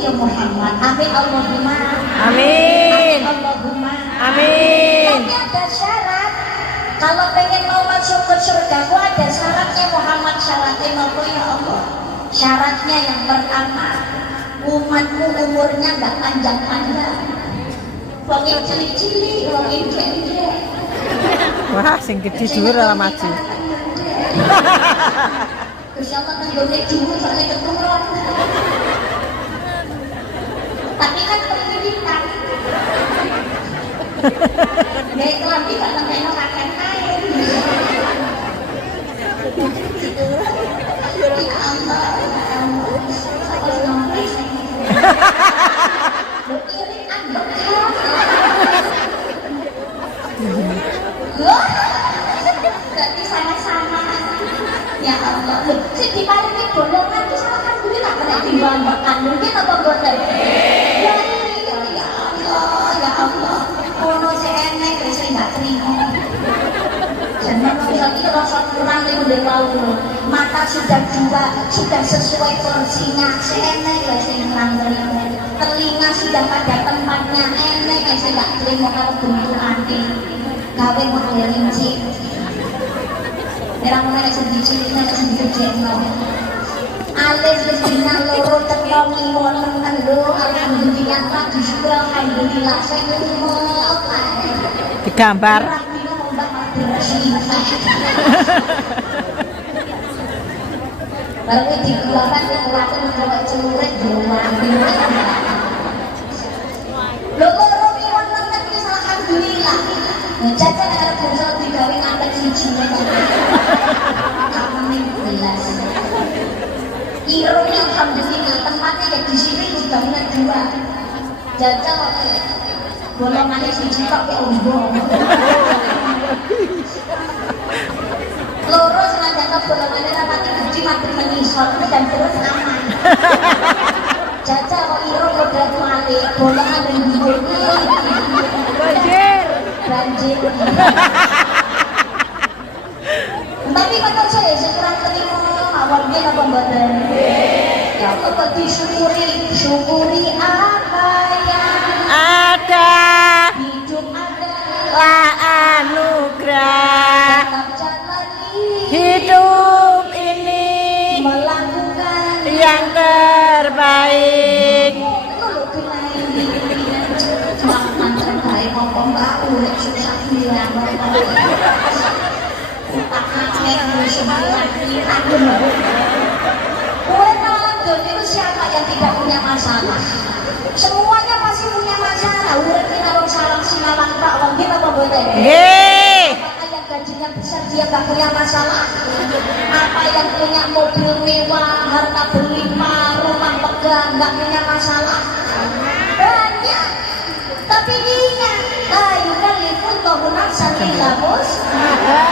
ya Muhammad. Amin Allahumma Amin. Allahumma Amin. Tapi ada syarat. Kalau pengen mau masuk ke surga, ada syaratnya Muhammad. Syaratnya apa ya Allah? Syaratnya yang pertama, umatmu umurnya nggak panjang-panjang. Wong yang cilik-cilik, wong yang jek-jek. Wah, sing gede dhuwur ora maju. Gusti Allah nenggone dhuwur soalnya keturun. Tapi kan pendidikan. Nek klambi gak nenteno kakek kain. Ya Allah, ya Allah. Aku ngomong iri ambek. Loh, berarti sama-sama. Ya Allah, loh, sing diparingi golongan itu alhamdulillah kena dimbangkan. Mungkin apa boten? Ya Allah, ya Allah. Ono enek wis enggak trimo. Jangan lagi rasa kurang itu udah mau. Mata sudah dua, sudah sesuai porsinya. Enek wis kurang trimo. Telinga sudah pada tempatnya, enek wis enggak trimo karo bentukane. Gawe model lincip. Era mulai sedih ciliknya sedih jengno. Alis wis dina loro teko miwon telu alhamdulillah lagi syukur alhamdulillah saya ngomong Digambar. Baru dikeluarkan kekuatan kalau celurit doang. Loro miwon telu alhamdulillah. Jajan ada bungsu digawe ngatek siji. Kamu jelas. Irungnya alhamdulillah tempatnya kayak di sini udah mulai dua. Jajal golongannya siji kok kayak umbong. Loro senajan golongannya rapati uji mati menisor dan terus aman. Jajal kok irung udah malik golongan dan bubur banjir. Tapi kata saya sekurang terima awalnya apa badan. Ya Allah disyukuri, syukuri apa yang Ada hidup ada. lah anugerah Tetap jalani hidup ini melakukan yang terbaik. Lalu kenai melakukan terbaik apa mbak udah susah bilang itu siapa yang tidak punya masalah? Semuanya pasti punya masalah. Urip kita wong sarang sinawang tak wong kita apa boten? Nggih. Apakah yang gajinya besar dia gak punya masalah? Apa yang punya mobil mewah, harta berlimpah, rumah megah gak punya masalah? Banyak. Tapi ingat, ayo kalifullahu nafsan illa wus'aha.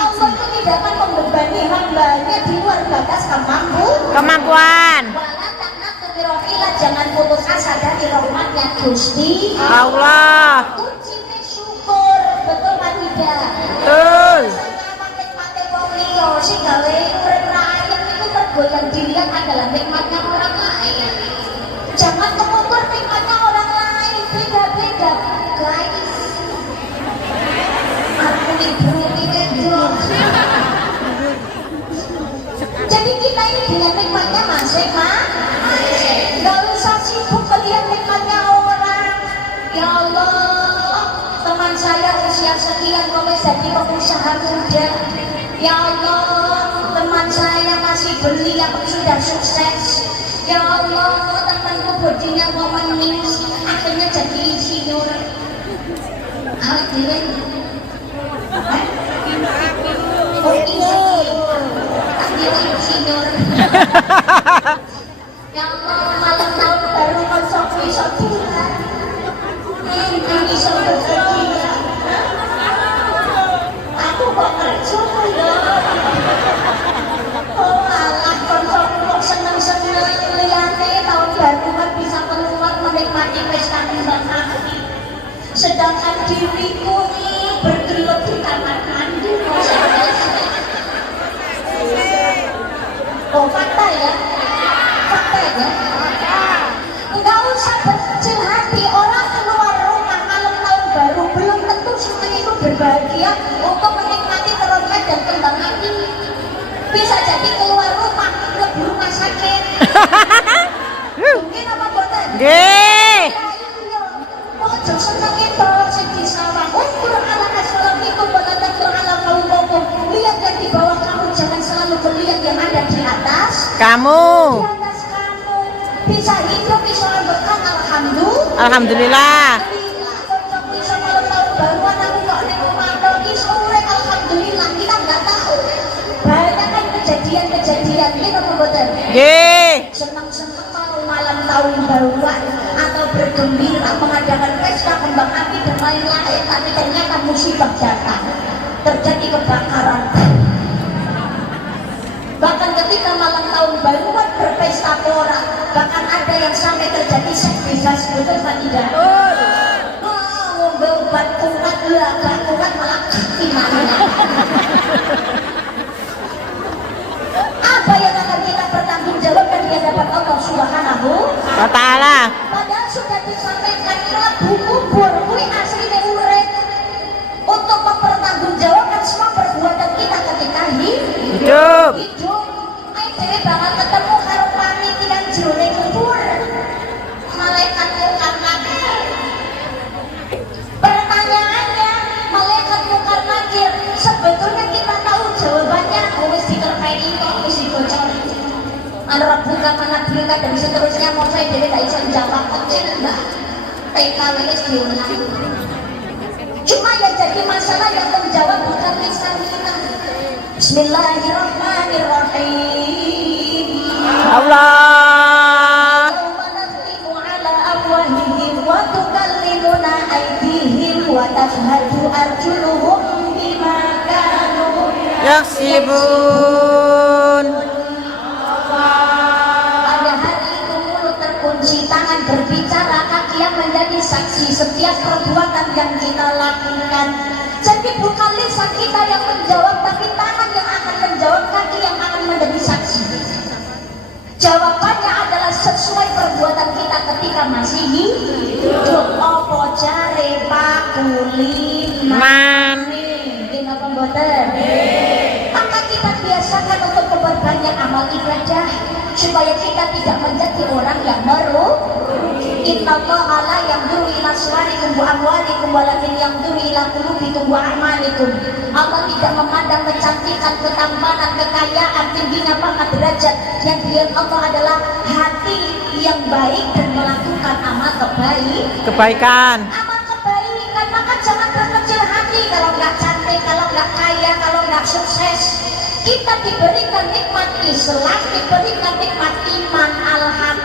Allah itu tidak akan membebani hambanya di luar batas Kemampuan Wala taqnatu min rahmatillah, jangan putus asa dari rahmatnya Gusti Allah. Kuncinya syukur, betul Pak tidak? Betul. Nikmatnya wong liya sing gawe urip rakyat itu mergo yang dilihat adalah nikmatnya orang lain. Jangan mengukur nikmatnya orang lain, beda-beda guys. Aku diberi kedok. Jadi kita ini dengan nikmatnya masing-masing. Gak usah sibuk melihat nikmatnya orang. Ya Allah, teman saya usia sekian kok jadi pengusaha muda. Ya Allah, teman saya masih belia sudah sukses. Ya Allah, temanku bodinya mau meningis, akhirnya jadi insinyur. Akhirnya insinyur. Ya Allah, malam tahun baru konsumsi sotulan. bahagia. Aku kok kerja ya. Oh alah koncoku kok seneng-seneng liyane tahun baru kan bisa keluar menikmati pesta kembang api. Sedangkan diriku bergelut di kamar mandi. Oh fakta ya? Fakta ya? Enggak usah berkecil hati, orang keluar rumah malam tahun baru belum tentu semuanya itu berbahagia untuk menikmati keroncong dan kembang api. Bisa jadi keluar rumah lebih rumah sakit. Mungkin apa boten? Nggih. Ojo seneng itu sing disawang. Kurang ala assalamualaikum warahmatullahi wabarakatuh. Lihat yang di bawah kamu, jangan selalu melihat yang ada di atas. Kamu. Di atas kamu bisa hidup, bisa berkah, alhamdulillah. Alhamdulillah. Bisa malam tahun baruan aku kok ning omah iki sore, alhamdulillah. Kita nggak tahu. Banyak kan kejadian-kejadian gitu mboten. Nggih. Senang-senang mau malam tahun baruan atau bergembira mengadakan pesta kembang api dan lain-lain, tapi ternyata musibah datang, terjadi kebakaran. Bahkan ketika malam tahun baruan berpesta pora, bahkan ada yang sampai terjadi seks bebas, betul Pak tidak? Oh, obat kuat lah, gak kuat malah gimana? Apa yang akan kita pertanggungjawabkan di hadapan Allah Subhanahu wa ta'ala. Padahal sudah disampaikan lagu kubur kuwi asline urip untuk mempertanggungjawabkan semua perbuatan kita ketika Hidup. hidup. Ayo dhewe bakal ketemu karo panitia jero kubur. Malaikat mungkar nakir. Pertanyaannya, malaikat mungkar nakir, sebetulnya kita tahu jawabannya, wis dikerpeni kok, wis dibocori. Ana buka mana berita dan seterusnya mau saya jadi tak bisa jawab kecil enggak. TKW wis diulang. Cuma yang jadi masalah yang menjawab bukan lisan kita. Bismillahirrahmanirrahim. Allah. Yawma nakhtimu ala afwahihim wa tukallimuna aydihim wa tashhadu arjuluhum bima kanu Yaksibun. Pada hari itu mulut terkunci, tangan berbicara, kaki yang menjadi saksi setiap perbuatan yang kita lakukan. Jadi bukan lisan kita yang menjawab, tapi tangan yang akan menjawab, kaki yang akan menjadi saksi. Jawabannya adalah sesuai perbuatan kita ketika masih hidup. Opo jare Man. ini apa mboten? Maka kita biasakan untuk memperbanyak amal ibadah supaya kita tidak menjadi orang yang merugi. Innallaha la yanzuru ila suwarikum wa amwalikum walakin yanzuru ila qulubikum wa a'malikum. Allah tidak memandang kecantikan, ketampanan, kekayaan, tingginya pangkat derajat. Yang dilihat Allah adalah hati yang baik dan melakukan amal Kebaikan. amal kebaikan. Maka jangan berkecil hati kalau nggak cantik, kalau nggak kaya, kalau nggak sukses. Kita diberikan nikmat Islam, diberikan nikmat iman, alhamdulillah.